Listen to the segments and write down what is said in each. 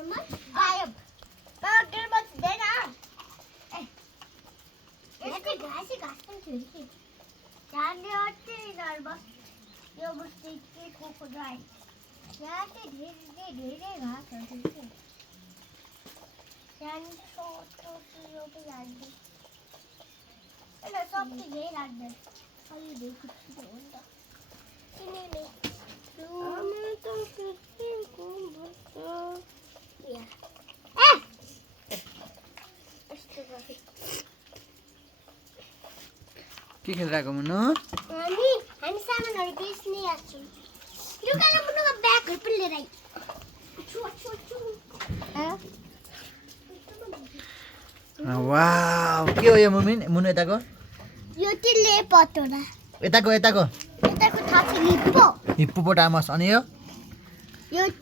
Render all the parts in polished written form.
गायब मगर बस देना यसको घाँस पनि थियो कि ध्यानले अट्टे इधर बस यो बस्ती के क्रोकोडाइल यहाँ चाहिँ धेरै घाँसहरू थियो कि ध्यान छोटो यो पनि लाग्दै यसलाई सबै धेरै लाग्दैन अलि धेरै कुछ हो नि त किनेले के खेलिरहेको मुन्नु हामी सामानहरू बेच्ने आछौँ यो काला मुन्नुको ब्यागहरू पनि लिएर आइ वाउ के हो यो मुन्नु यताको यो चाहिँ लेपटोरा यताको यताको थाहा छ लिप्पो हिप्पोपोटामस अनि यो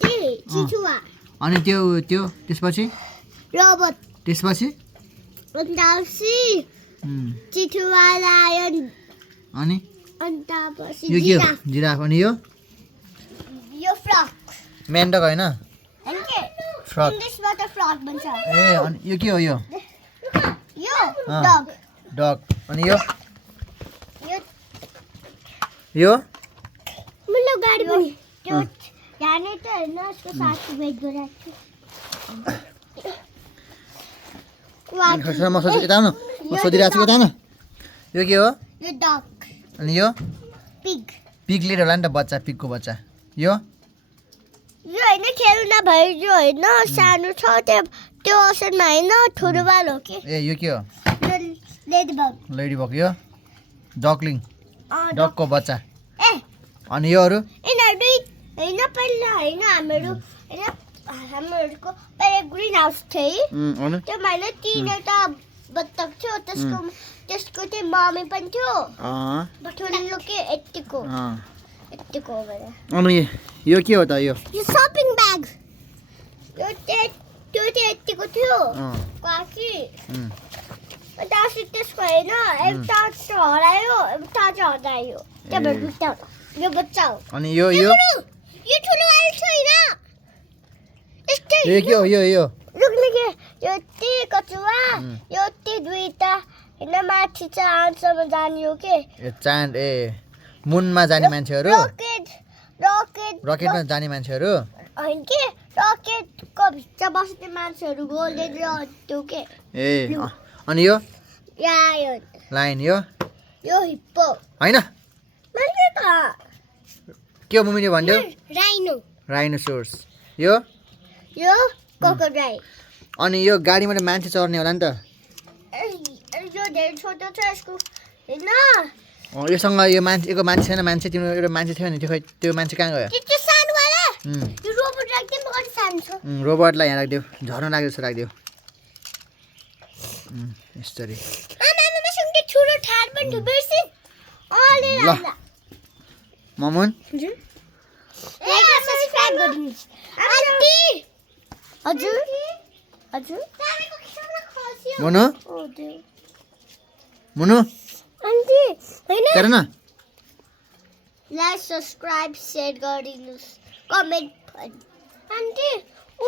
चाहिँ चिचुवा अनि त्यो त्यसपछि रोबोट त्यसपछि अन्तापछि चिचुवा लायन अनि अन्तापछि यो के हो जिराफ अनि यो फ्रक मेन्डक होइन फ्रक इङ्ग्लिसबाट फ्रक भन्छ ए अनि यो के हो यो डग डग अनि यो मुल्लो गाडी पनि त्यो जाने त हैन उसको साथी वेट गरिरहेको अनि खसरा म सोचेको यता आउनु म सोधिरहेको छु यता आउनु यो के हो यो डग अनि यो पिग पिग लिएर होला नि त बच्चा पिगको बच्चा यो हैन खेल्नु नभए यो हैन सानो छ त्यो ओसनमा हैन ठुलोबाल हो कि ए यो के हो लेडीबग यो डकलिङ डकको बच्चा ए अनि योहरू यिनीहरू हैन पहिला हैन हामीहरूको पहिला ग्रिन हाउस थियो त्यो मैले तीनवटा बत्तक थियो त्यसको चाहिँ मम्मी पनि थियो ठुलो के यतिको अनि यो के हो त यो सपिङ ब्याग त्यो चाहिँ यतिको थियो काकी अन्त अस्ति त्यसको होइन एउटा हरायो एउटा चाहिँ हरायो त्यहाँबाट दुईटा यो बच्चा हो अनि यो ठुलो वाला छैन यो के हो यो रुक्ने के यो त्यही कचुवा यो त्यही दुईटा होइन माथि चाहिँ आँटसम्म जाने हो के चाँद ए मुनमा जाने मान्छेहरू रकेटमा जाने मान्छेहरू होइन के रकेटको भित्र बस्ने मान्छेहरू गोल्डेन त्यो के ए अनि यो लायन यो हिप्पो होइन मान्छे त के हो मम्मीले भन्यो राइनोसोर्स यो क्रोकोडाइल अनि यो गाडीबाट मान्छे चढ्ने होला नि त यो धेरै छोटो छ यसको होइन योसँग यो मान्छेको मान्छे छैन मान्छे तिम्रो एउटा मान्छे थियो नि त्यो मान्छे कहाँ गयो त्यो सानोवाला यो रोबोट राख्दै म कति सानो छ रोबोटलाई यहाँ राखिदेऊ झर्न लाग्यो जस्तो राखिदेऊ यसरी ठुलो ठार पनि थुपेर्छि ल ममन सब्स्क्राइब गरिदिनुहोस् आन्टी हजुर मुनु आन्टी हैन हेर न लाइक सब्स्क्राइब शेयर गरिदिनुहोस् कमेन्ट आन्टी